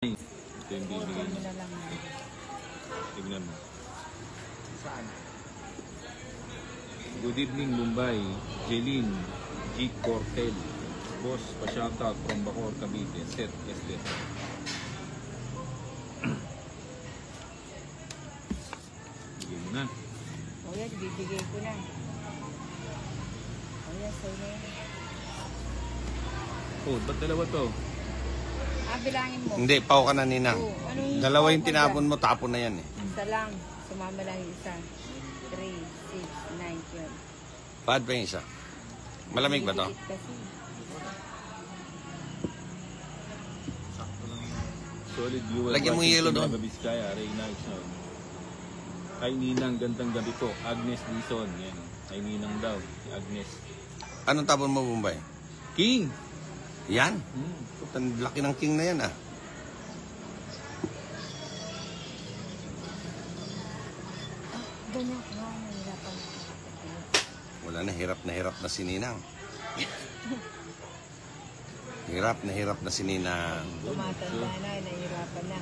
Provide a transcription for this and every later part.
Ito yung bibigay niya. Tignan mo. Saan? Good evening, Mumbai. Jeline G. Cortel. Boss, pa-shoutout from Bacoor, Cavite. Seth Estes. Bigay mo na. O yan, bibigay ko na. O yan, sa'yo na yan. Oh, ba't dalawa to? Bilangin mo. Hindi, pao ka na ninang. Anong Dalawa yung pao ka tinapon mo, tapon na yan eh. Isa lang. Sumama lang yung isa. 3, 6, 9, 12. Paad pa yung isa? Malamig ba to? Dikit kasi. Solid viewer. Lagyan mo yung yellow doon. Biskaya, Reyna Ixon. Ay Ninang, gandang gabi po. Agnes Dison. Yan. Ay Ninang daw. Si Agnes. Anong tapon mo, Bombay? King! Yan. Ang laki ng king na yan ah. Ganyan ko nga, nahirapan. Wala na, hirap na si Ninang. Hirap na si Ninang. Tumatanda na, nahirapan na.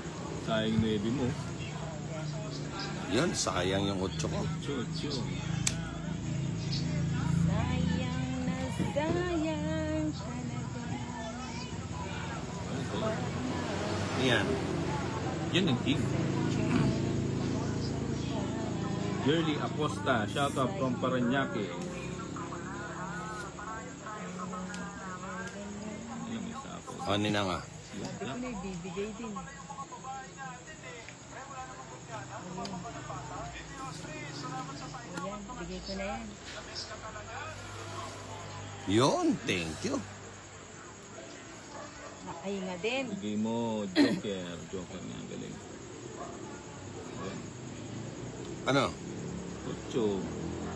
Sayang 9 mo. Yun, sayang yung 8 ko. Chucho. Sayang na sayang talaga. Yan. Yan ang king. Girly Acosta, shoutout from Paranaque. Yan, may sapo. O, Ninang ah. Sabi ko na, ibibigay din. Ayan, bigay ko na yan. Yun, thank you. Nakahinga din. Bigay mo, Joker. Joker nga, galing. Ayan. Ano? Ocho.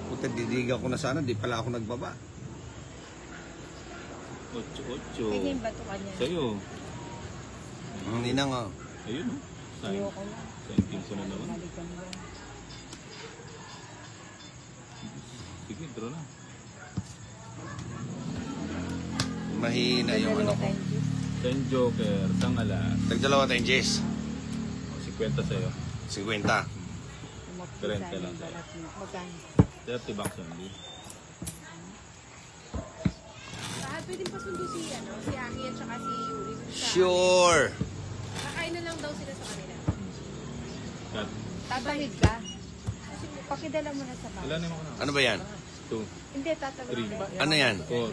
Puta, didiga ko na sana, di pala ako nagbaba. Ocho. Kaya yung bato ka niya. Sa'yo. Ninang ah. Ayun o. Sign. Ayoko na. Sign ko na naman. Balikan mo yan. Sige, draw na. Mahina yung ano ko. Ten Joker, sang alas. Tagdalawa tayong Jess. 50 sa'yo. 50. 30 lang sa'yo. Magkano? 30 bucks only. Pwede pa sundo si Aki at saka si Yuri. Sure. Kakain na lang daw sila sa kanila. Cut. Tatawid ka? Pakidala mo na sa Wala bag. naman ko na. Ano ba yan? 2, Hindi, tatawid ka. Ano yan? 4,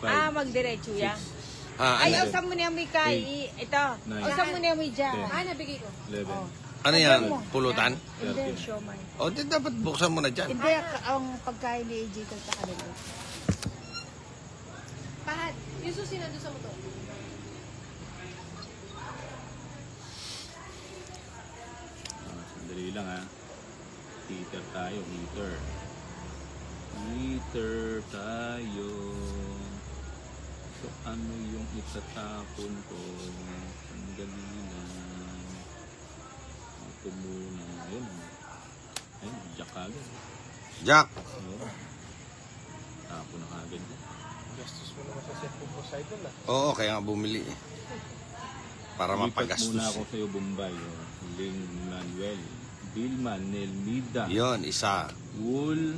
5, magdiretso yan. Ah, Ay, ano? usap mo na yung may kay. Ito. Nine. Usap mo na yung may dyan. Nabigay ko. 11. Ano yan? Pulutan? Hindi, showman. O, di dapat buksan mo na dyan. Hindi, ang pagkain ni AJ ko sa kanila. Pahat. Yung susi na doon sa motor. Sandali lang ha. Heater tayo, heater. Heater tayo. So ano yung itatapon ko? Sandali lang. Ito muna. Ayun. Ayun, jack agad. Jack. Ayun. Tapon na agad. Gastos mo naman sa cellphone ko sa idol ah. Oo, kaya nga bumili eh. Para Lipat mapagastos. muna ako sa'yo, Bombay. Oh. Ling Manuel. Vilma Nelmida. Yon, isa. Wool.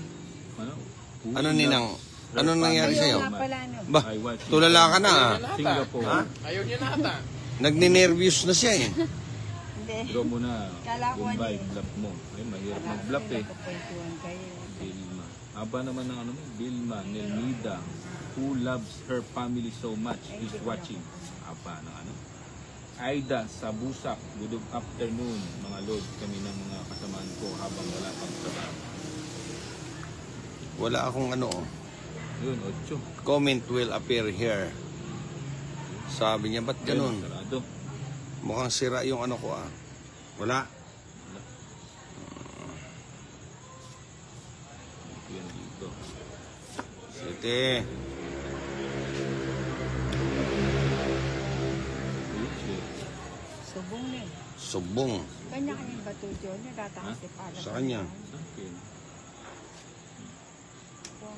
Ano? Wool Ano Ninang? Ano nangyari sa'yo? Ayaw nga pala, ano. Ba, I watch tulala ka na ah. Singapore. Ha? Ayaw niya na ata. Nagninervyos na siya eh. Hindi. Draw mo na. Kala ko Bombay, ano eh. bluff mo. Ay, mahirap mag-bluff eh. Kwentuhan kayo. Vilma. Aba naman ng ano mo. Vilma Nelmida. Who loves her family so much is watching. Aba ng ano. Aida Sabusak. Good afternoon mga lord. Kami ng mga kasamaan ko habang wala pang trabaho. Wala akong ano oh. Yun, 8. Comment will appear here. Sabi niya, ba't ganun? Sarado. Mukhang sira yung ano ko ah. Wala. Yan dito. Sete. Subong na eh. Subong. Kanya-kanyang bato dyan. Nagtatakas si Pala. Sa kanya. Sa akin.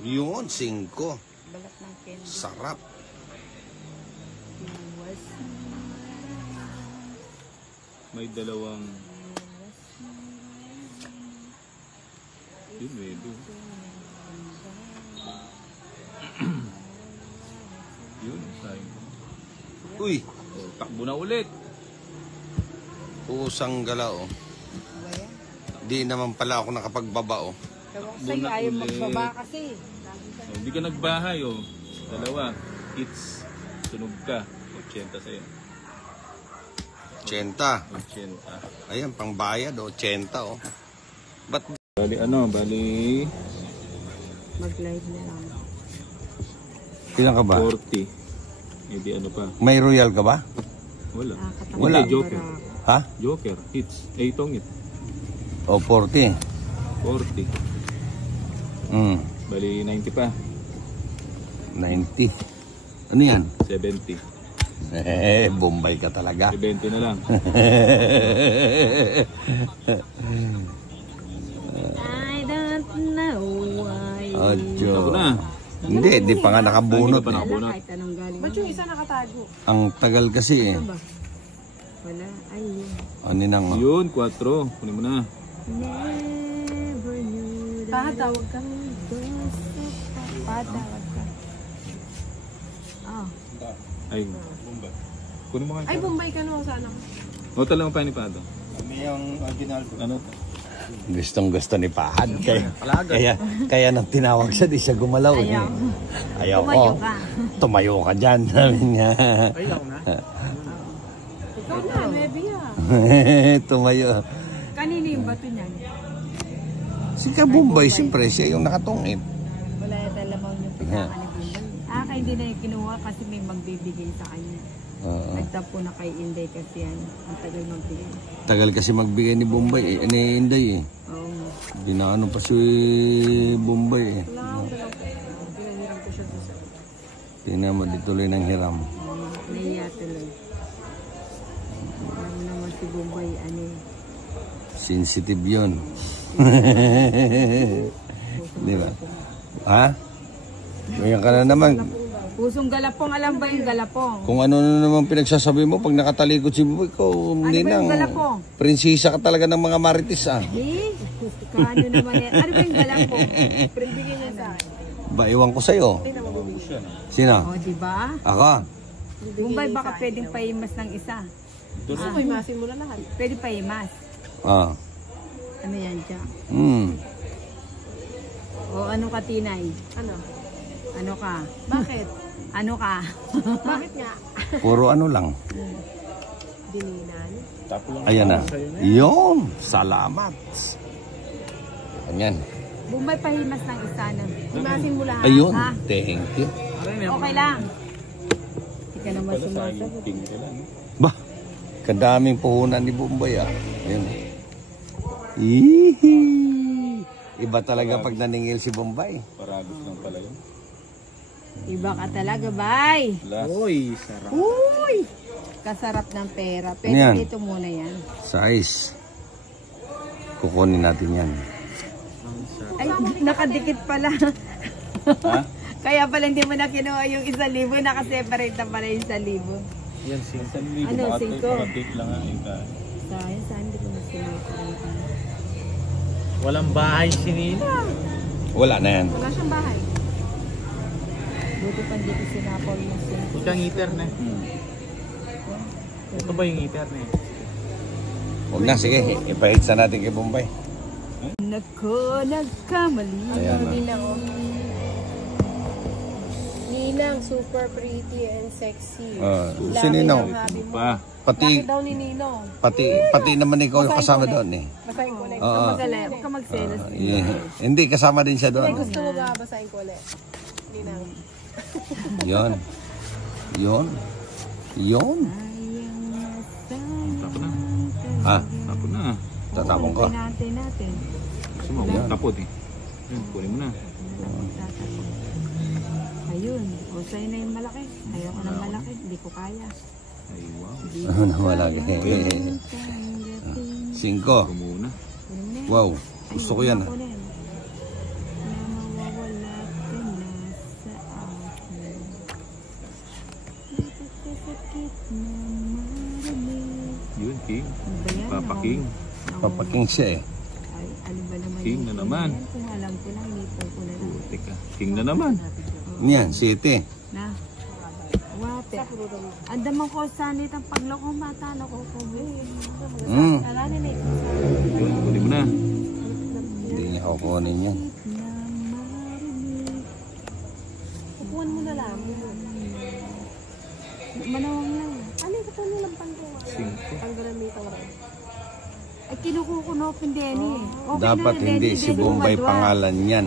Yun, 5. Balat ng candy. Sarap. Iwas May dalawang... Yun, maybe. Yun, sayang. Uy, Oh, takbo na ulit. pusang gala oh. Di naman pala ako nakapagbaba oh. Sa'yo na ayaw ulit. magbaba kasi. Oh, hindi ka nagbahay, oh. Dalawa. Hits. Sunog ka. 80 sa'yo. 80. 80. Ayan, pangbayad oh. 80 oh. Ba't Bali ano, bali Mag-live na lang. ilan ka ba? 40. Hindi ano pa. May royal ka ba? Wala. Wala. Hindi, Joker. Ha? Joker. Hits. Itong it. O 40. 40. Bali 90 pa. 90. Ano yan? 70. Bombay ka talaga. 70 na lang. I don't know why. Adyo. Ako na. Hindi, di pa nga nakabunot. Hindi ka pa nakabunot. Kahit anong galing. Ba't yung isa nakatago? Ang tagal kasi eh. Ano ba? Wala. Ay, yun. Ano nang Yun, 4. Kunin mo na. Never knew that Pahatawag ka. patawad ka. Oh. Ay. Kunin mo kayo. Ay, Bombay ka no, sana. O, talagang panipado. Kami yung original po. Ano? gustong gusto ni Pahad. Kaya nang tinawag siya, di siya gumalaw. Ayaw. Ayaw ko. Tumayo ka. Tumayo ka dyan. Sabi niya. Ayaw na. Ikaw na, Nuebe ah. Tumayo. Kanino yung bato niyan? Si Kabumbay, siyempre, siya yung nakatungip. Wala yata lamang yung pinaka ni Bumbay. Kaya hindi na yung kinuha kasi may magbibigay sa kanya. Nagtapo na kay Inday kasi yan. Ang tagal magbigay. Tagal kasi magbigay ni Bombay, ni Inday eh. Oo. Dinaano pa si Bombay eh. Pinahiram ko siya sa Tingnan mo, di tuloy ng hiram. Nahiya tuloy. Alam mo naman si Bumbay, ano eh. Sensitive yun. Di ba? Ha? Ngayon ka na naman. Pusong galapong, alam ba yung galapong? Kung ano na naman pinagsasabi mo pag nakatalikod si Bombay ko, Ano ba ninang. yung galapong? Prinsesa ka talaga ng mga marites ah. Eh, kaano naman yan? Ano ba yung galapong? Bigyan niya sa akin. Ba, iwan ko sa'yo. Sino? O, diba? Ako? Bumbay, baka pwedeng paimas ng isa. Gusto ko, imasin mo na lahat. Pwede paimas. Ah. Ano yan, Jack? O, ano ka, Tinay? Ano? Ano ka? Bakit? Ano ka? Bakit nga? Puro ano lang. Dininan? Ayan na. Yun. Salamat. Ayan. Bumbay, pahimas ng isa na. Imasin mo lahat. Ayun. Ha? Thank you. Okay lang. Hindi ka naman sumasagot. Bah, kadaming puhunan ni Bombay ah. Ayun. Ihi. Iba talaga pag naningil si Bombay. Paragos lang pala yun. Iba ka talaga, bay. Uy, sarap. Uy! Kasarap ng pera. Pero Ano yan? dito muna yan. Size. Kukunin natin yan. Ay, nakadikit pala. Ha? Kaya pala hindi mo na kinuha yung 1,000. Nakaseparate na pala yung 1,000. Yan, 5,000. Ano, Baka 5? Nakatik lang nga yung Sayang, saan hindi ko na sinapalitan. Walang bahay si Nina. Wala na yan. Wala siyang bahay. Buti pa hindi ko sinapol yung Ito ang heater na. Ito ba yung heater na? Huwag na, sige. Ipahit sa natin kay Bombay. Nako, nagkamali. Ayan na. Ninang, oh. Ninang, super pretty and sexy. Si Ninong. Habi mo. Pa. Pati, Bakit daw ni Ninong? pati naman ikaw yung kasama doon eh. Basahin ko ulit. Oo. Huwag ka magselos. Hindi, kasama din siya Ay, doon. gusto mo ba basahin ko ulit? Ninang. Yon. Yon. Yon. Tapos na. Ha? Tapos na. Tatapon ko. Natin. Gusto mo, huwag tapot eh. Yan, kunin mo na. Ayun. O, sa'yo na yung malaki. Ayaw ko ng malaki. Hindi ko kaya. Ay, wow. Ano na wala. 5. Ito muna. Wow. Gusto ko yan. Yun, King. Ano ba yan? Papa King. Papaking siya eh. Ay, ano ba naman King yung na naman. yan? Kung alam ko na, inipon ko na lang. Putik ka. King na naman. Yan, 7. Na. Wape. Andaman ko sanit ang pagloko mata na ko ko. Mm. Alani na ito. Yun, kunin mo na. Hindi niya kukunin yan. Upuan mo na lang. Manawang lang. Ano yung ito nilang panggawa? 5. Panggalan may tawag. Ay, kinukukunopin din eh. Okay Dapat na, hindi Denny, si Denny, Bombay umadwa. pangalan yan.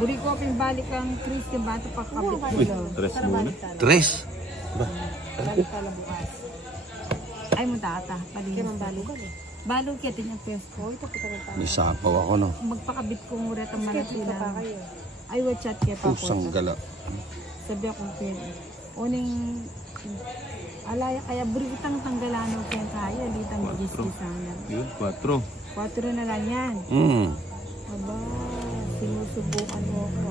Buri ko balik ang Chris yung bato pagkabit Uy. ko. Tres muna. 3. Balik pala bukas. Ay, mo tata. Kaya mang balugan eh. Balog kita niyang pesto. Oh, ito kita ng May sapaw ako no. Magpakabit ko ng urat ang Schedule ka pa manatila. kayo. Ay, what chat kaya pa Pusang gala. Sabi ako kaya. Uning alaya kaya buritang tanggalano kaya kaya ditang magisti sana. Yun, 4. 4 na lang yan. Mm. Aba, sinusubukan mo ako.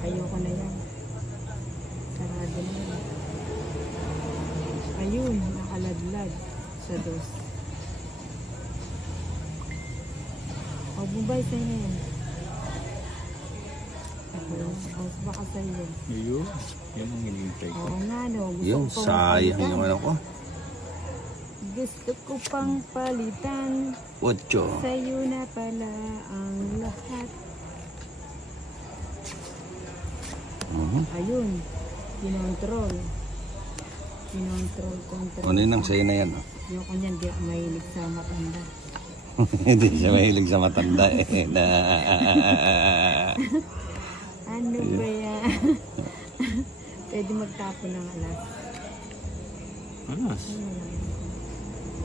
Ayoko na yan. Sarado na yan. Ayun, nakaladlad sa dos. O, bubay sa inyo yan. O, baka sa iyo. Ayun. Yan ang hinihintay ko. Oo nga, no. Gusto Yung ko pang sayang palitan. yung ano ko. Gusto ko pang palitan. 8. Sa'yo na pala ang lahat. Ayun. Kinontrol. Control. Ano yun ang sa'yo na yan? Yung kanyan, di ako mahilig sa matanda. Hindi siya mahilig sa matanda eh. Ano ba yan? Pwede magtapon ng alas. Alas.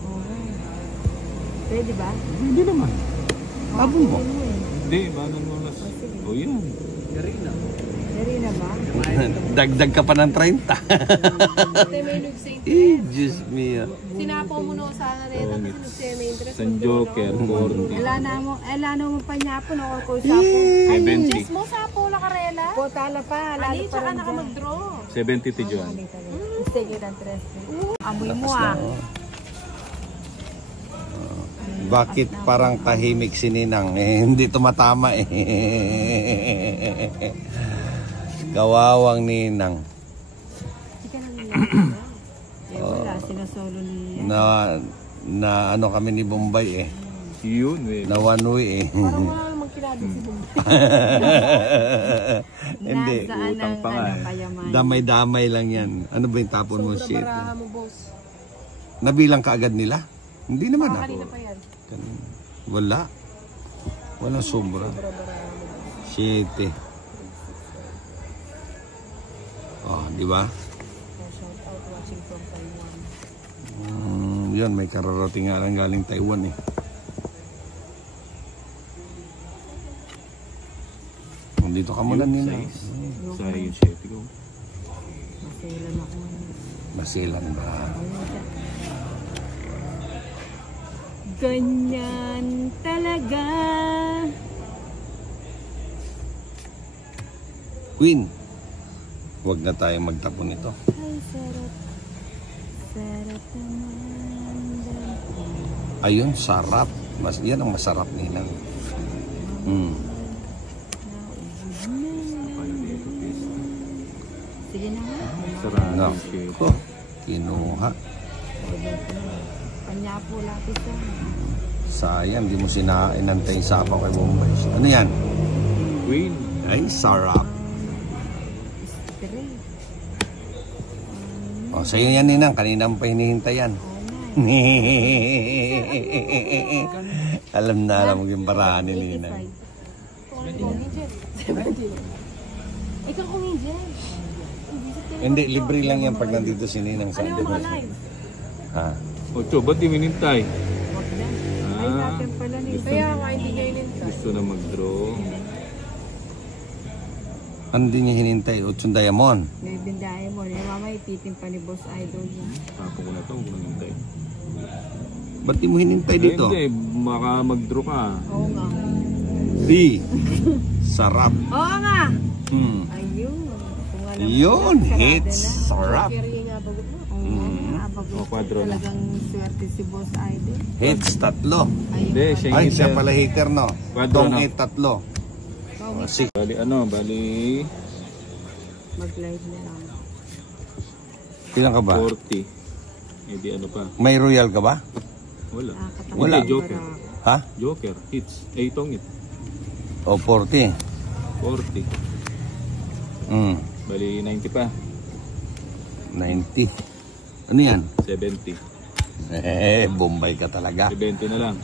Oo. Pwede ba? Hindi naman. Abong mo. Pwede mo eh. Hindi, banan mo alas. O yan. Dari na ba? Dagdag ka pa ng 30. Ate may nagsaint. Diyos mio. Sinapaw mo na sa nareta kasi nagsaya may interest. San Joker, 40. Ala na mo pa niya po, ko sa po. 70. Diyos mo, sapaw la karela. Po, tala pa. Lalo Ani, pa tsaka rin naka dyan. mag-draw. 70 ti John. Sige, ng 3. Amoy mo ah. Bakit parang tahimik si Ninang? Eh, hindi tumatama eh. Kawawang Ninang. Hindi ka nang Eh, wala, sinasolo ni... Na ano kami ni Bombay eh. Yun, eh. Nawanui eh. Parang wala namang kilala si Bombay. Hindi. Nasaan utang ang pa nga eh. kayaman? Damay-damay lang yan. Ano ba yung tapon mo? Sobra Shit. baraha mo, boss. Nabilang ka agad nila? Hindi naman ako. Kanina pa yan. Wala. Walang sobra. 7. Oh, di ba? Shout out watching from Taiwan. Yun, may kararating nga lang galing Taiwan eh. Dito ka muna nila. Sa yung 7 ko. Masilan ako. Masilan ba? Ganyan talaga. Queen, huwag na tayong magtapon nito. Ay, sarap. Sarap naman. Ayun, sarap. Yan ang masarap nila. Sige na nga. Sarado. Nako, kinuha. Kanya po lapis sa. Sayang, di mo inantay yung sapa kay Bombay. Ano yan? Queen. Ay, sarap. Tire. O, sa'yo yan, Ninang. Kanina mo pa hinihintay yan. Alam mo yung paraan ni Ninang. Ikaw kung hindi. Hindi, libre lang yan pag nandito si Ninang sa Ano yung mga live? Ha? 8, ba't di minintay? Wag na. Ay, natin pala ni. Kaya nga hindi niya inintay. Gusto na mag-draw. Ano din niya hinintay? 8 diamond. May bindahe mo. Yung mama ititin pa ni Boss Idol niya. Tapo ko na ito, huwag ko nang hintay. Ba't di mo hinintay dito? Hindi, baka mag-draw ka. Oo nga. Di. Sarap. Oo nga. Hmm. Ayun. Kung alam Yun, ko, hits. Sarap. Carrying nga bagot mo. Oo nga. O, kwadro na. Talagang swerte si Boss Ide. Hits, 3. Hindi, siya yung Ay, siya hitter. pala hitter, no? Kwadro, Tong no? 8, 3. So, Bali, bali mag-live na lang. Ilan ka ba? 40. Hindi pa. May royal ka ba? Wala. Wala. Hindi, joker. Ha? Joker, hits. Itong it. O 40. 40. Bali, 90 pa. 90. Ano yan? 70. Bombay ka talaga. 70 na lang.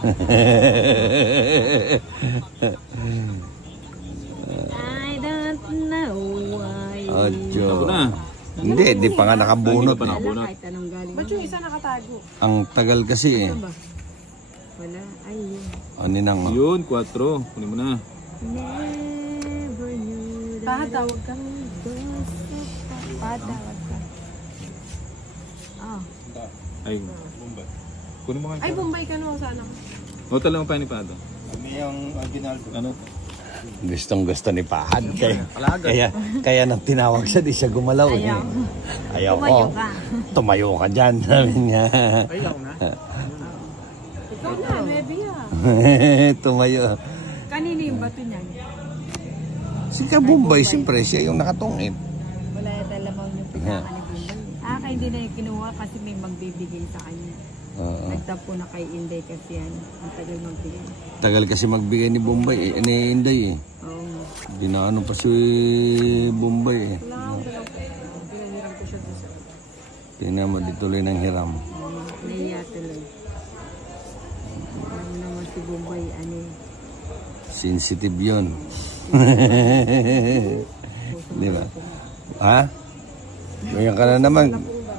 I don't know why. Ocho. Ako na. Hindi, di pa nga nakabunot Hindi ka pa eh. nakabunot. Kahit anong galing. Ba't yung isa nakatago? Ang tagal kasi eh. Ano ba? Wala. Ay, yun. Ano nang Yun, 4. Kunin mo na. Never knew that Patawag ka. patawag ka. Ah, Ay, kunin mo nga. Ay, Bombay ka no, sana. O, talagang pa ni Pado. Ano? Gustong gusto ni Pahad. Kaya nang tinawag siya, di siya gumalaw eh. Ayaw tumayo ko. ka. Tumayo ka dyan. Sabi niya. Ay, ako na. Ikaw na, maybe ah. Tumayo. Kanino yung bato niyan? Si Kabumbay, siyempre siya yung nakatungit. Wala yung dalamaw yung pinaka ni Bumbay. Kaya hindi na yung kinuha kasi may magbibigay sa kanya. Nagtapo na kay Inday kasi yan. Ang tagal magbigay. Tagal kasi magbigay ni Bombay eh. Ni Inday eh. Oo. Dinaano pa si Bombay eh. Wala akong dalaw ko. Pinahiram ko siya dito. Tingnan mo, di tuloy ng hiram. Naiya tuloy. Alam naman si Bumbay, ano eh. Sensitive yun. Di ba? Ha? Ganyan ka na naman.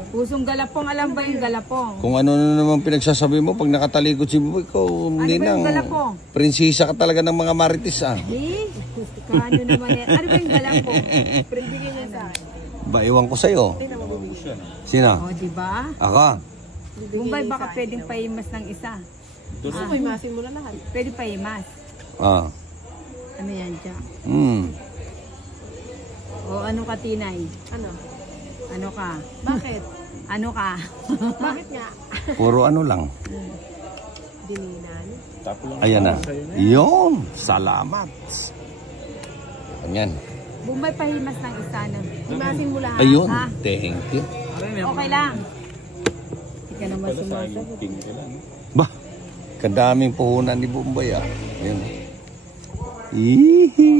Pusong galapong, alam ba yung galapong? Kung ano na naman pinagsasabi mo pag nakatalikod si Bombay, ikaw, Ano ba yung Ninang, galapong? prinsesa ka talaga ng mga marites ah. Eh, kaano naman yan? Ano ba yung galapong? Bigay niya sa akin. Ba, iwan ko sa'yo. Sino? O, diba? Ako? Bumbay, baka pwedeng pahimas ng isa. Gusto mo, imasin mo na lahat. Pwede pahimas. Ah. Ano yan, Jack? O, ano ka, Tinay? Ano? Ano ka? Bakit? Ano ka? Bakit nga? Puro ano lang. Dininan? Ayan na. Yun. Salamat. Ayan. Bumbay, pahimas ng isa. No? Imasin mo lahat. Ayun. Ah. Thank you. Okay lang. Hindi ka naman sumasagot. Bah, kadaming puhunan ni Bombay ah. Ayan. Ihi.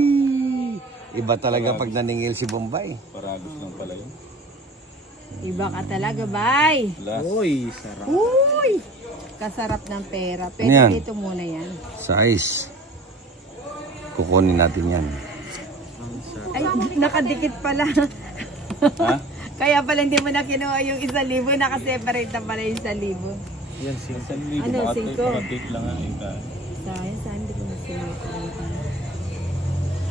Iba talaga pag naningil si Bombay. Parados lang pala yun. Iba ka talaga, bay. Uy, sarap. Uy! Kasarap ng pera. Pero Yan. dito muna yan. Size. Kukunin natin yan. Ay, nakadikit pala. Ha? Kaya pala hindi mo na kinuha yung 1,000. Nakaseparate na pala yung 1,000. Yan, Ano, 5? Update lang ang ika. Sayang, saan hindi ko na sinuha.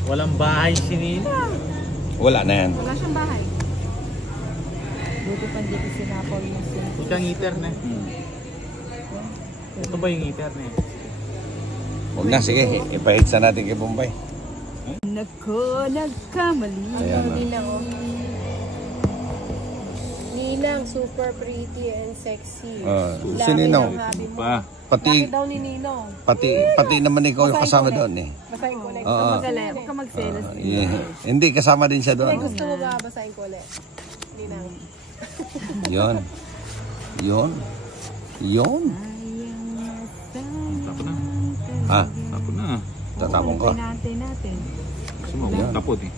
Walang bahay si Nina. Wala na yan. Wala siyang bahay. Buti pa hindi ko sinapaw yung sinapaw. Ikaw ngiter na. Ito ba yung ngiter na? Huwag na, sige. Ipahit sa natin kay Bombay. Nako, nagkamali. Ayan na. Ninang, oh. Ninang, super pretty and sexy. Si Ninong. Pa. Bakit Pati, daw ni Ninong? pati naman ikaw yung kasama doon eh. Basahin ko ulit. Oo. Huwag ka magselos. Yeah. Hindi, kasama din siya Ay, doon. gusto mo ba basahin ko ulit? Ninang. Yon. Yon. Yon. Tapo na. Ha? Tapo na. Tatapon ko. Natin. Gusto mo, tapot eh.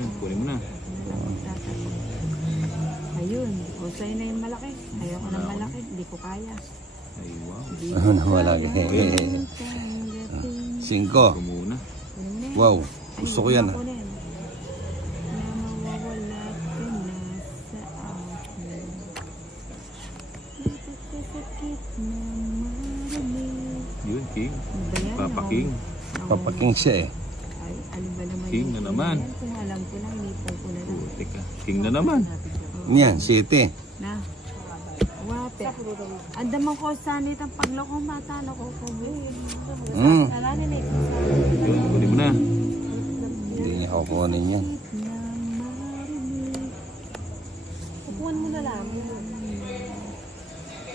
Yun, kunin mo na. Ayun. O, sa'yo na yung malaki. Ayoko ng malaki. Hindi ko kaya. Ay, wow. Ano na wala. 5. Ito muna. Wow. Gusto ko yan ah. Yun, King. Papaking. Papaking siya eh. Ay, ano ba naman King na naman. Kung alam ko lang, nipon ko na lang. Teka, King na naman. Yan, City. Na. Wate. Andaman ko sanit ang pagloko matalo ko ko. Alanin na ito. Yun, kunin mo na. Hindi niya kukunin yan. Upuan mo na lang.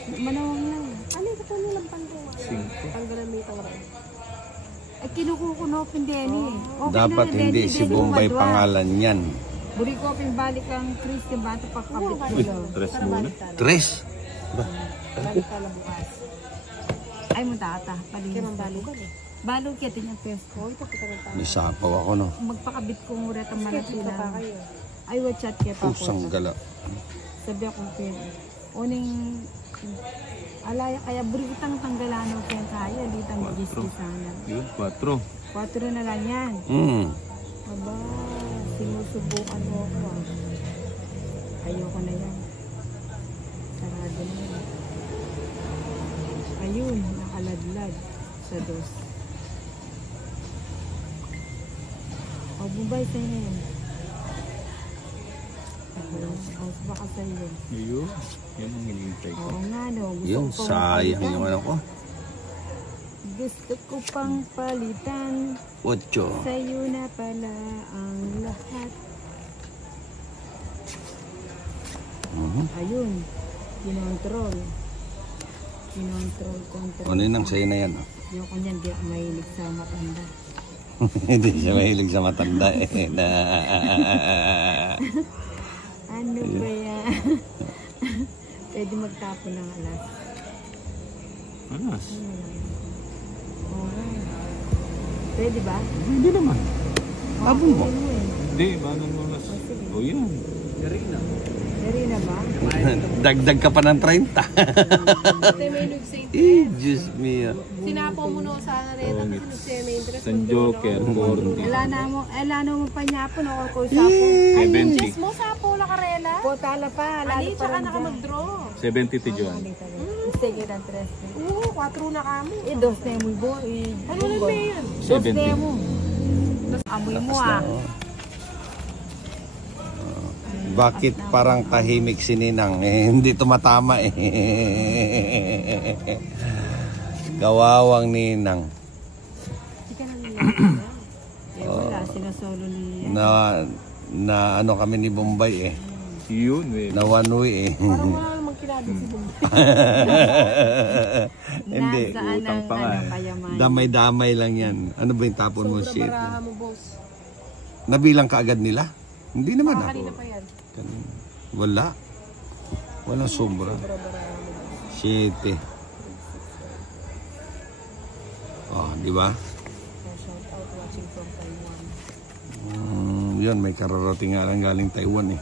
Manawang lang. Ano yung katulong lang panggawa? 5. Tanggalan mo yung tangrang. Ay, kinukukunopin din eh. Okay Dapat na, hindi Denny, si Denny, Bombay madwa. pangalan yan. Buri ko balik ang Christian Bato pagkabit ko daw. Tres muna. Tres. Ba? Balik ka na bukas. Ay, mutata. Kaya Palinis. mambalugan eh. Balo kaya tingnan pes ko. Oh, ito kita ng tangrang. May sapaw ako, no? Magpakabit ko nguret ang Sketch malaki pa pa na. kayo. Ay, wachat kaya pa Pusang gala. Sabi akong pwede. Uning alaya kaya buri kitang tanggalano kaya kaya. Ditang giski sana. Yun, 4. 4 na lang yan. Aba, sinusubukan mo ako. Ayoko na yan. Sarado na yan. Ayun, nakaladlad sa dos. O, Bombay, sa'yo na yan. O, baka sa'yo. Ayun. Yan ang hinihintay ko. Oo nga, no. Gusto Yun, ko pang sayang palitan. yung ano ko. Gusto ko pang palitan. 8. Sa'yo na pala ang lahat. Ayun. Kinontrol. Control. Ano yun ang sa'yo na yan? Oh? Yung kanyan, di ako mahilig sa matanda. Hindi siya mahilig sa matanda eh. Ano ba yan? Pwede magtapon ng alas. Alas. Okay. Pwede ba? Hindi naman. Abong mo. Pwede mo eh. Hindi, bagong alas. O yan. Dari na ba? Dagdag ka pa ng 30. Ito may nag-Saint Eh, Diyos mio. Sinapo mo no sa arena kasi nag-share may interest. San Joker, 40. Wala na mo pa niya po, ako sapo. Ay, 70. just mo sa Paula Karela. Po, tala pa. Ani, Lalo pa tsaka rin naka dyan. mag-draw. 70 ti Juan. Sige ng 3. Oo, 4 na kami. Eh, dos na mo bo. Ano lang ba yan? Dos na 70. mo. Amoy mo ah. Bakit parang tahimik si Ninang? Eh, hindi tumatama eh. Gawawang Ninang. Hindi ka nang Eh, wala. Sinasolo ni... Na ano kami ni Bombay eh. Yun, eh. Na one way eh. Parang wala namang kilala si Bombay. Hindi. Nasaan utang ang pa nga eh. kayaman? Damay-damay lang yan. Ano ba yung tapon mo? Sobrang Shit. baraha mo, boss. Nabilang ka agad nila? Hindi naman ako. Kanina pa yan. Wala. Walang sobra. Shit eh. Oh, di ba? Shout out watching from Taiwan. Yun, may kararating nga lang galing Taiwan eh.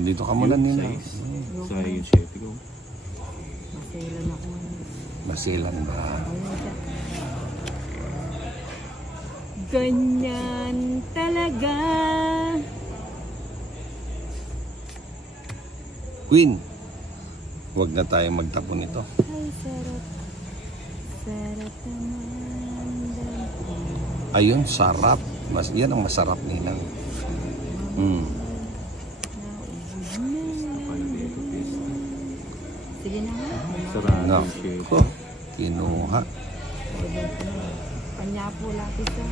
Dito ka muna nila. Sa yung 7 ko. Masilan ako. Masilan ba? Ganyan talaga. Queen, huwag na tayong magtapon ito. Ay, sarap. Sarap naman. Ayun, sarap. Yan ang masarap nila. Sige na nga. Sarado No. yung 7. Oh, kinuha. Kanya po lapis sa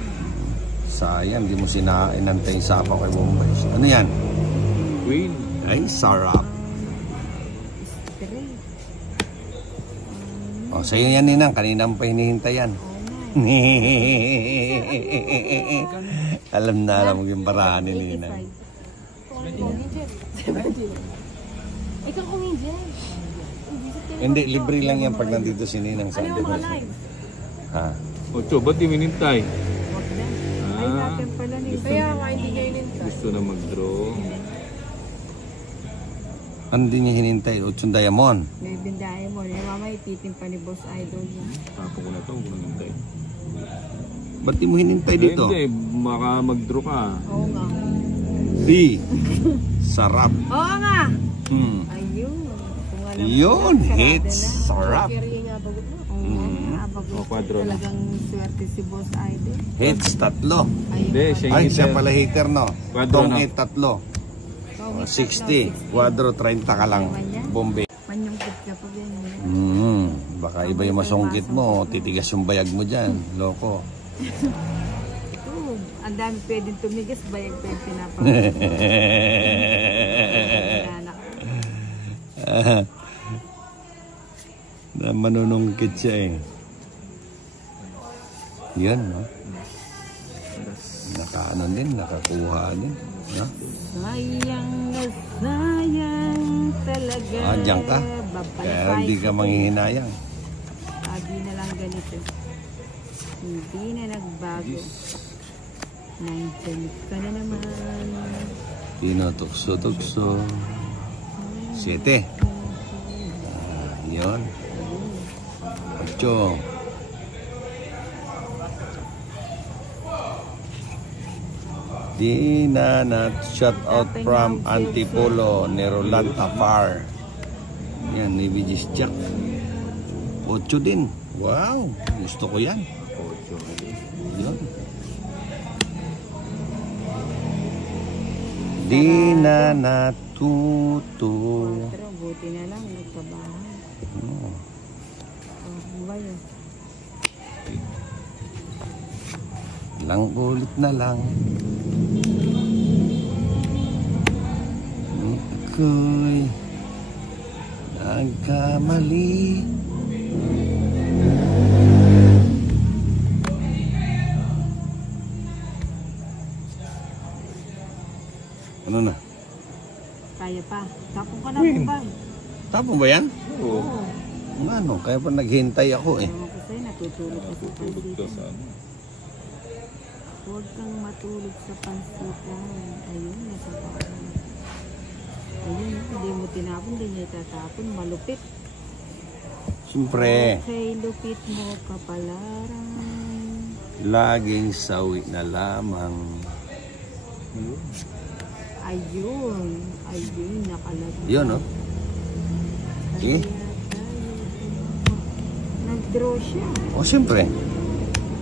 Sayang, di mo inantay yung sapaw kay Bombay. Ano yan? Queen. Ay, sarap. straight. O, sa'yo yan, Ninang. Kanina mo pa hinihintay yan. Alam na alam mo yung barahan ni Ninang. Ikaw comedian. Hindi, libre lang yan pag nandito si Ninang sa Ano yung mga live? Ha? 8, ba't di minintay? Wag na. Ay, Ah, natin pala ni Kaya nga hindi kayo nintay. gusto na mag-draw. Ano din niya hinintay? Uchong Diamond. May bindahe mo. Yung mama ititim pa ni Boss Idol yun. Tapo ko na ito, huwag ko na hintay. Ba't di mo hinintay dito? Hindi, baka mag-draw ka. Oo nga. Di. Sarap. Oo nga. Ayun. Kung alam mo, Yun, sarado hits. na. Sarap. Kaya nga bagot mo. Oo, abagod. O, kwadro na. Talagang swerte si Boss Idol. Hits, 3. Hindi, siya Ay, yung siya hitter. pala hater, no? Kwadro, Dong no? 3. 60. Quadro, 30 ka lang. Bombay. Manyungkit ka pa ganyan. Baka iba yung masungkit mo. Titigas yung bayag mo dyan. Loko. Ito, ang dami pwedeng tumigas, bayag pa yung pinapakita. Na manunungkit siya eh. Yan, no? Nakaano din, nakakuha din. No? Sayang na sayang talaga. Diyan ka. Kaya hindi ka manghihinayang. Sabi na lang ganito. Hindi na nagbago. Nandyan ka na naman. Tinatukso-tukso. 7. Yun. 8. Dinanat, shout out from Antipolo, Neroland Afar. Yan, ni Vigis Jack. 8 din. Wow, gusto ko yan. Yun. Di na natuto. Pero buti na lang, nagkabahan. Oh. Ba yun? Lang ulit na lang. Ako'y nagkamali. Ano na? Kaya pa. Tapong ka na ba? Tapos ba yan? Oo. Ano? Kaya pa naghintay ako eh. Ewan ko sa'yo, natutulog ka sa Tulog ka pansitan. sa ano. Huwag kang matulog sa pansitan. Ayun, nasa bahay. Ayun, hindi mo tinapon, hindi niya itatapon. Malupit. Siyempre, Okay, lupit mo kapalaran. laging sawi na lamang. Ayun, ayun, nakalagay. Yun, no? Eh? Nag-draw siya. O, siyempre.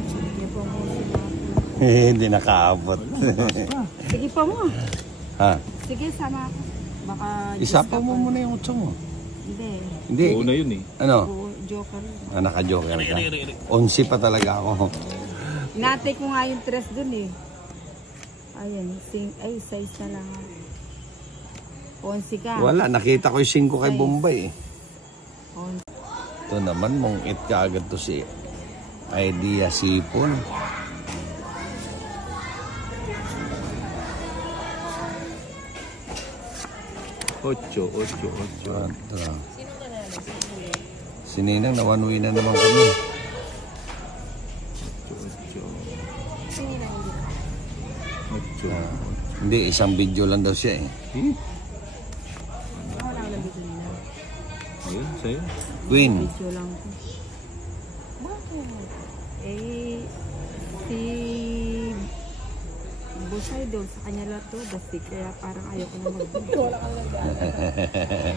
Sige pa mo si Hindi nakaabot. Sige pa mo. Ha? Sige, sama ako. Baka... Isapa mo muna yung utso mo. Hindi. Hindi. Oo na yun eh. Ano? Joker. Naka-joker ka. 11 pa talaga ako. Natay ko nga yung tres dun eh. Ayan, ay, size na lang. 11 ka. Wala, nakita ko yung 5 kay Bombay eh. 11. Ito naman, mong it ka agad to si Idea Sipon. Ocho. Ito. Si Ninang, nawanuin na naman kami. Ocho. Hindi, isang video lang daw siya eh. Ayun, sa'yo. Queen. Video lang ko. Bakit? Eh, si Busay daw sa kanya lahat to. Dasti kaya parang ayoko na mag-video.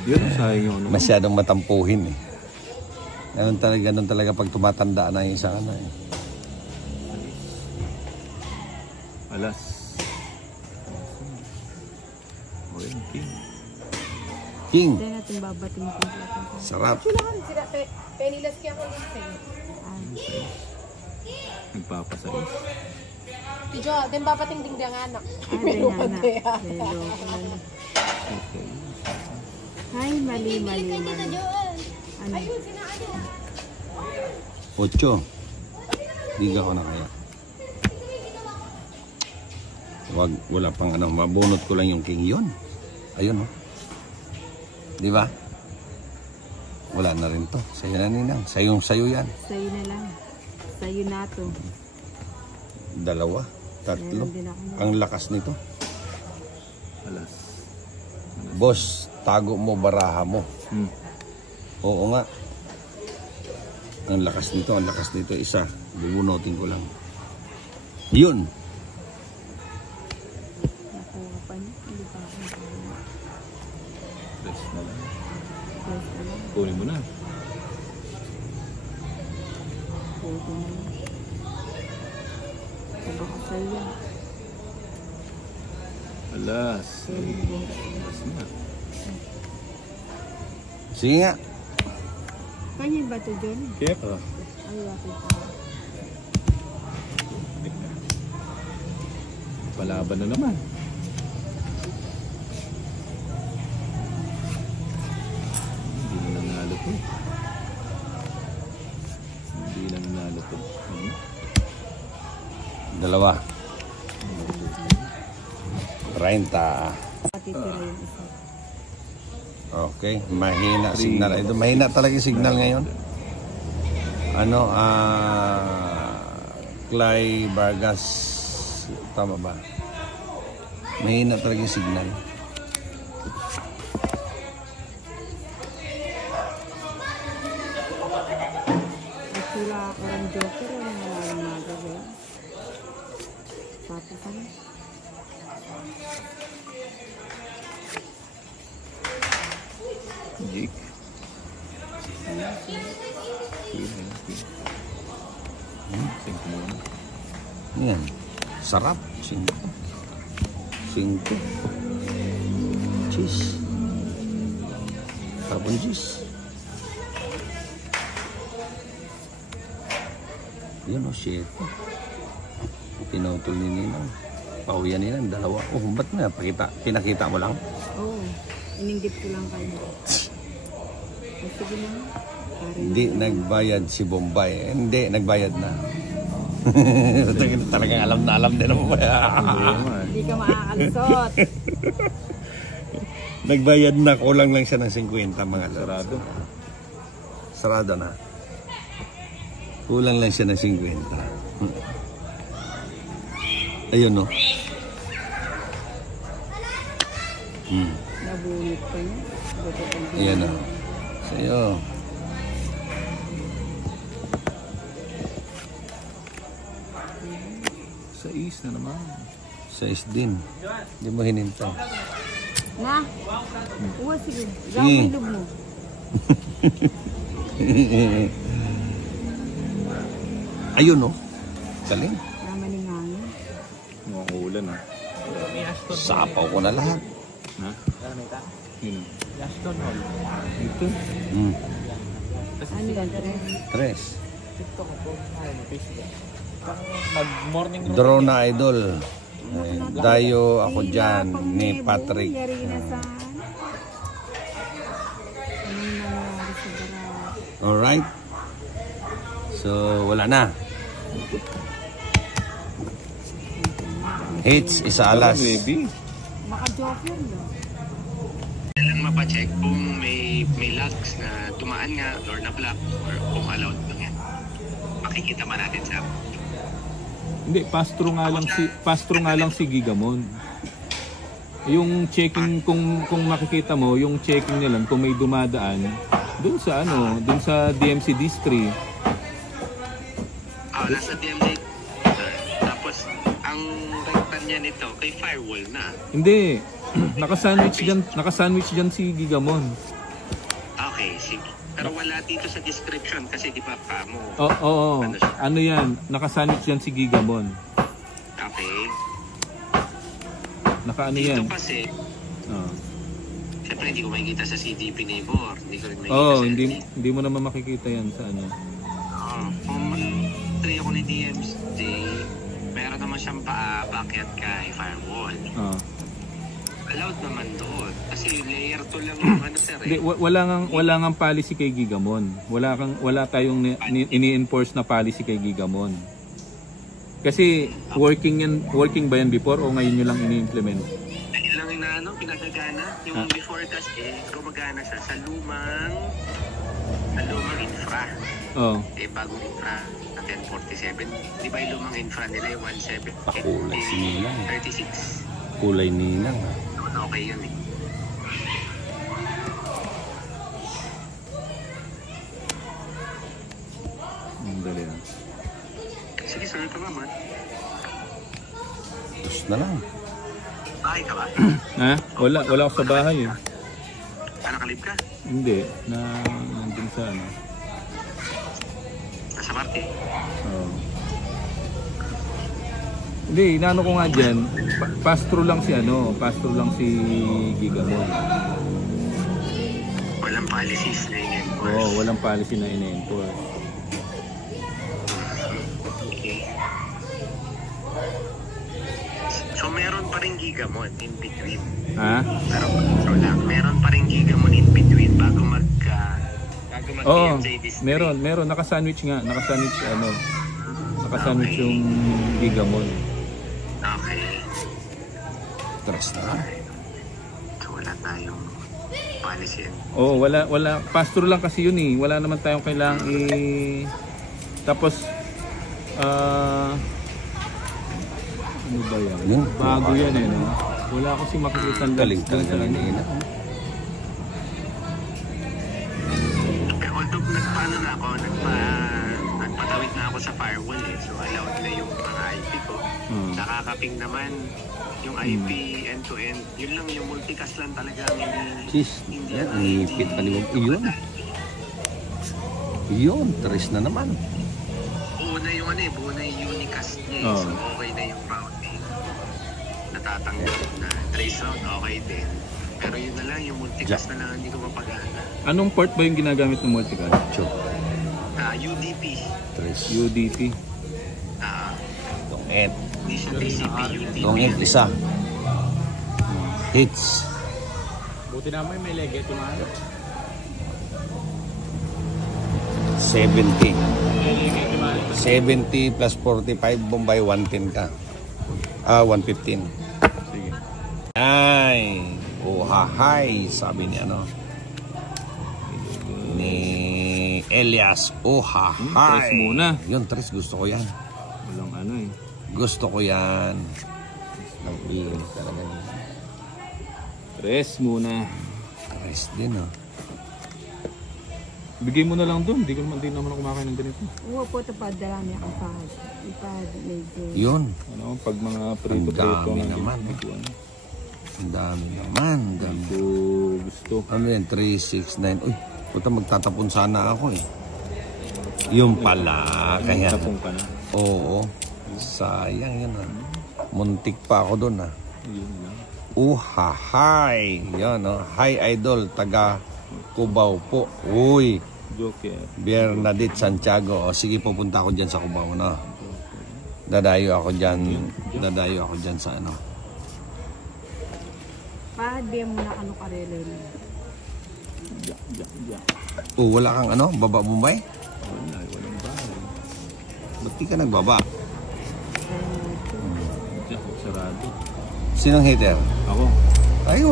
Yun, sayang yung ano. Masyadong matampuhin eh. Ganun talaga pag tumatanda na yung isang ano eh. Alas. O yun, king. King, Hindi natin babating yung kompleto. sarap. Chulahan sila. Penilas kaya ko lang sa'yo. Nagpapasayos. Tijo, din papating dingdang anak. Hello ko na. Okay. Ay, mali. Ano? 8. Liga ko na kaya. Wala pang ano, mabunot ko lang yung king yun. Ayun oh. Di ba? Wala na rin to. Sa'yo na Ninang. Sayo yan. Sa'yo na lang. Sa'yo na to. 2, 3. Meron din ako. Ang lakas nito. Alas. Boss, tago mo baraha mo. Oo nga. Ang lakas nito. Isa. Bubunutin ko lang. Yun. Nakuha pa niya. Hindi pa ako. Rest na lang. Close na lang. Kunin mo na. Close na lang. Saba ko sa'yo yan. Alas. Alas na. Sige nga. Kanya ba ito, John? Kep. Ay, bakit pa? Palaban na naman. malupit. Dalawa. 30. Patitira yung isa. Okay, mahina signal. Ito, mahina talaga yung signal ngayon. Ano, Clay Vargas. Tama ba? Mahina talaga yung signal. Sila ako ng joker, wala magagawin. Tapos ano? Jake. Yan. Sarap. 5. Cheese. Sarap ang cheese. Yun o, shit. Pinutol ni Ninang. Pauyan ni Ninang, dalawa. Oh, ba't na? Pinakita mo lang? Oo. Ininggit ko lang kayo. Sige na. Hindi nagbayad si Bombay. Hindi, nagbayad na. Talagang alam na alam din naman. Hindi ka makakalusot. Nagbayad na, kulang lang siya ng 50 mga lods. Sarado. Sarado na. Kulang lang siya ng 50. Ayun no. Nabunit pa niya. Ayan o. Sa'yo. Sa is na naman. 6 din. Hindi mo hinintay. Na? Uwa sige. Sige. Gawin ilog mo. Ayun no. Galing. Naman yung hangin. Mukhang ulan ah. May Aston Hall. Sapaw ko na lahat. Ha? Ano ito? Yun. May Aston Hall. Ito. Ano yan? Tres? 3. TikTok ko. Ay, may Facebook. Mag-morning routine. Draw na idol. Ay, dayo ako dyan ni Patrick. Yari na sa... Anong nangyari sa barat? Alright. So, wala na. Hits, isa alas. Baby. Maka-joker no? Kailangan mapacheck kung may logs na tumaan nga or na-block or kung allowed lang yan. Makikita man natin sa Hindi, pastro nga lang si Gigamon. Yung checking kung makikita mo, yung checking nila kung may dumadaan doon sa DMC District. nasa DMZ. Tapos, ang rektan niya nito kay firewall na. Hindi. Naka-sandwich dyan si Gigamon. Okay, sige. Pero wala dito sa description kasi di ba mo? Oo. Ano yan? Naka-sandwich dyan si Gigamon. Okay. Naka-ano Dito yan? kasi, Oo. syempre hindi ko makikita sa CDP neighbor. Hindi ko rin makikita sa hindi mo naman makikita yan sa ano. Kung mag-try ako ni DMZ, meron naman siyang paakyat kay firewall. Oo. Allowed naman doon. Kasi layer 2 lang yung ano sir Hindi, wala ngang policy kay Gigamon. Wala tayong ini-enforce na policy kay Gigamon. Kasi working ba yan before o ngayon nyo lang ini-implement? Ayun lang yung pinagagana. Yung before kasi, gumagana siya sa lumang infra. Oo. Bagong infra na 1047. Di ba yung lumang infra nila yung 17? Pakulay si Ninang. 36. Kulay Ninang. Okay yun eh. Dali na. Sige sir, ito naman. Tapos na lang. Bahay ka ba? Ha? Wala ako sa bahay eh. Nakalib ka? Hindi. Nandun sa ano. Nasa Marte? Oo. Hindi, inaano ko nga dyan. Pastro lang si Gigamon. Walang policies na in-enforce. Oo, walang policy na in-enforce. Okay. So meron pa rin Gigamon in between. Ha? Pero so lang, meron pa rin Gigamon in between bago Oo, TMJ Display. meron. Naka-sandwich nga. Naka-sandwich Naka-sandwich yung Gigamon. Okay. Tres na lang. So, wala tayong policy. Oo, wala. Pastor lang kasi yun eh. Wala naman tayong kailangang Tapos, ano ba yan? Yun. Bago yan eh, no? Wala kasi makikita ang Galing talaga sa ni Nina. Although nagpatawid na ako sa firewall eh. So allowed na yung mga IP ko. Nakakaping naman yung IP end-to-end. Yun lang yung multicast lang talaga ang Sis, yan, nipit pa ni Bob. Yun, tres na naman. buo na yung buo na yung unicast niya eh. So okay na yung routing. Natatanggap na trace route, okay din. Pero yun na lang, yung multicast na lang hindi ko mapagana. Anong port ba yung ginagamit ng multicast? Sure. UDP. Tres. UDP. Tong et. Hindi siya TCP, UDP. Tong et, isa. Hits. Buti naman may legit yung ano. 70. 70 plus 45, Bombay 110 ka. 115. Sige. Ay, ohahay, sabi ni ni Elias, ohahay. Tres muna. Yun, tres, gusto ko yan. Walang eh. Gusto ko yan. Ang inis talaga niya. Tres muna. Tres din, Bigay mo na lang doon. Di naman ako kumakain ng ganito. Oo po, ito pa, dalami akong pahad. Ipad, medyo. Yun. Ano, pag mga prito-prito. Ang dami naman. Ang dami naman. Ang dami. Gusto. Ano yan? 3, 6, 9. Uy, puta, magtatapon sana ako eh. Yung pala. Kaya. Tapong ka na. Oo. Sayang yun Muntik pa ako doon Yun lang. Uhahay. Yan Hi Idol, taga Cubao po. Uy. Joke eh. Bernadette Santiago. O, sige, pupunta ako dyan sa Cubao Dadayo ako dyan sa Pahad, di mo na karelo rin. Ja. wala kang baba Bombay? Walang bahay. Ba't di ka nagbaba? Ja, sarado. Sinong hater? Ako. Ay,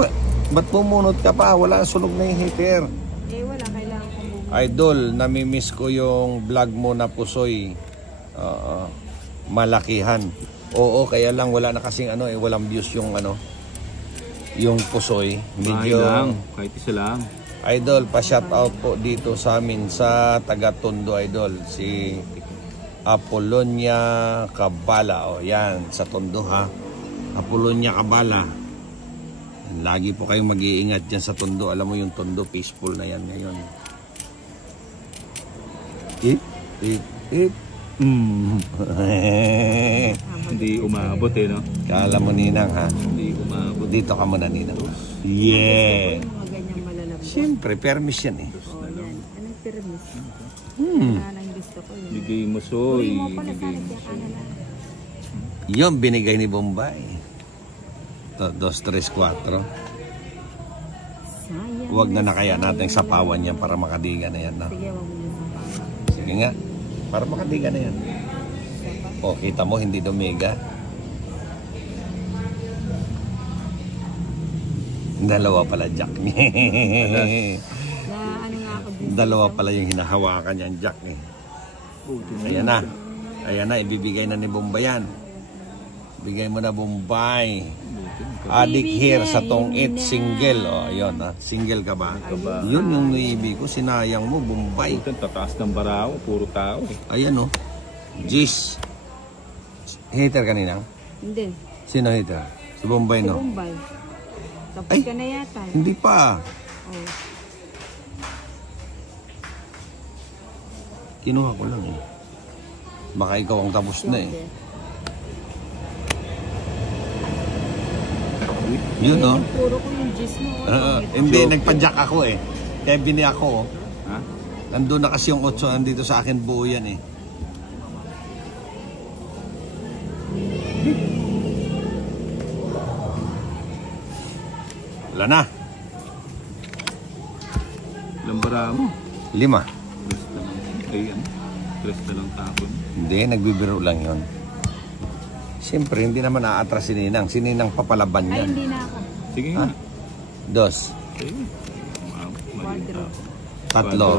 ba't pumunot ka pa? Wala, sunog na yung hater. Wala, kailangan kong Idol, namimiss ko yung vlog mo na pusoy. Malakihan. Oo, kaya lang wala na kasing walang views yung yung pusoy. Medyo lang. Kahit isa lang. Idol, pa-shout out po dito sa amin sa taga Tondo, Idol. Si Apolonia Cabala. O, yan, sa Tondo ha. Apolonia Cabala. Lagi po kayong mag-iingat dyan sa Tondo. Alam mo yung Tondo, peaceful na yan ngayon. Hindi umabot no? Kala mo Ninang ha? Hindi umabot. Dito ka muna Ninang. Yeah! mga ganyang malalabot. Siyempre, permis yan eh. Yan. Anong permis? Wala nang gusto ko yun. Bigay mo soy. Uri mo pala Bigay sana mo kaya soy. kana lang. Yung binigay ni Bombay. 2, 3, 4. Sayang. Huwag na kaya natin sapawan yan para makadiga na yan. Sige, wag mo na sapawan. Sige nga. Para makadiga na yan. O, kita mo, hindi dumiga. Dalawa pala jack niya. Na nga ako din. Dalawa pala yung hinahawakan niyang jack eh. Ayan na. Ayan na, ibibigay na ni Bombay yan. Bigay mo na Bombay. Adik here sa tong it single. O, ayun single ka ba? Yun yung nuibi ko. Sinayang mo, Bombay. Ito, tataas ng barao. Puro tao eh. Ayan o. Jis. Hater kanina? Hindi. Sino hater? Si Bombay, Si no? Bombay. Tapos Ay! ka na yata. Hindi pa. Oh. Kinuha ko lang eh. Baka ikaw ang tapos na eh. Yun o. Puro ko yung gis mo. Hindi, nagpa-jack ako eh. Kaya bini ako. Ha? Nandun na kasi yung 8. Nandito sa akin buo yan eh. Wala na. Ilang bara mo? 5. Ay, ano? Tres na lang tapon. Hindi, nagbibiro lang yon. Siyempre, hindi naman aatras si Ninang. Si Ninang papalaban Ay, yan. hindi na ako. Sige Ha? nga. Dos. Sige. Mali Quadro. Tatlo.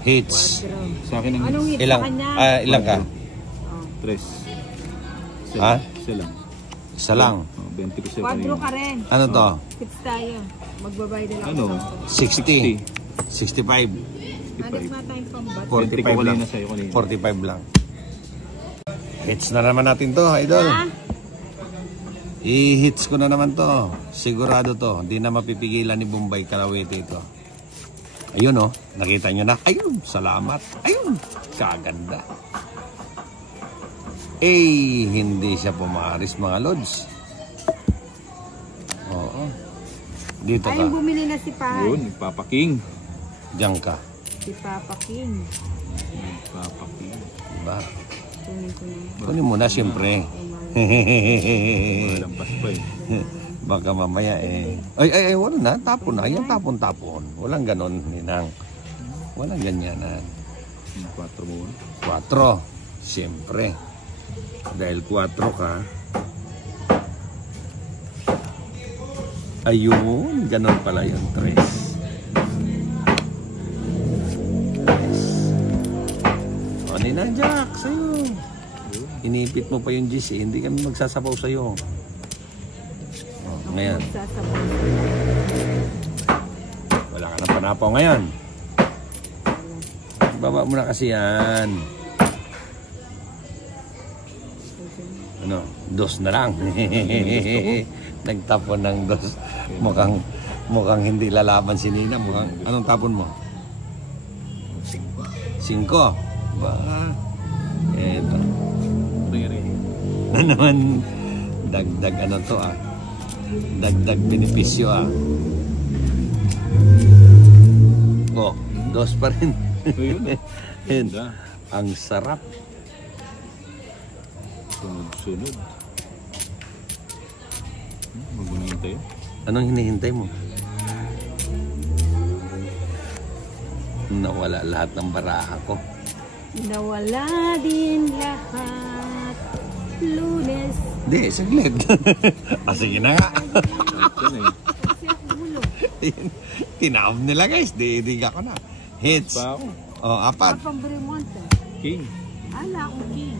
Hits. Quadro. Sa akin ang Anong hit Ilang? sa kanya? Ilang ka? Oh. tres. Isa Ha? lang. Isa lang. Isa lang. Oh, 20 ko siya Quadro kanina. ka rin. Ano to? Hits tayo. Magbabayad na lang Ano? ako. 60. 65. Hanap na tayong pambat. 20 ko 45 lang. kanina sa'yo kanina. 45 lang. Hits na naman natin to, idol. Ha? I-hits ko na naman to. Sigurado to. Hindi na mapipigilan ni Bombay Kalawete ito. Ayun oh. Nakita nyo na. Ayun. Salamat. Ayun. Kaganda. Hindi siya pumaris mga lods. Oo. Dito Ay, ka. bumili na si Pahay. Yun, Papa King. Diyan ka. Si Papa King. Papa King. Diba? Kunin ko na. Kunin mo na siyempre. Malampas pa eh. Baka mamaya Ay, wala na. Tapon na. Yan tapon. Walang ganon, Ninang. Walang ganyanan. 4 mo. 4. Siyempre. Dahil 4 ka. Ayun. Ganon pala yung 3. O, Ninang Jack, sa'yo. Inipit mo pa yung GC, hindi kami magsasapaw sa'yo. Ngayon, Sasabaw. wala ka ng panapaw ngayon. Baba mo na kasi yan. Ano, 2 na lang. Nagtapon ng 2. Mukhang hindi lalaban si Nina. Anong tapon mo? 5. Ba? Eto. Na naman, dagdag ano to dagdag benepisyo Oh, 2 pa rin. Ayun. Yan. Ganda. Ang sarap. Sunod-sunod. Magmuna tayo. Anong hinihintay mo? Nawala lahat ng baraha ko. Nawala din lahat. Lunes. Hindi, saglit. Sige na nga. Yan eh. Kasi ako gulo. Tinaob nila guys. Didiga ko na. Hits. Pa ako. Oh, 4. Kapang Bremonte. King. Ala akong King.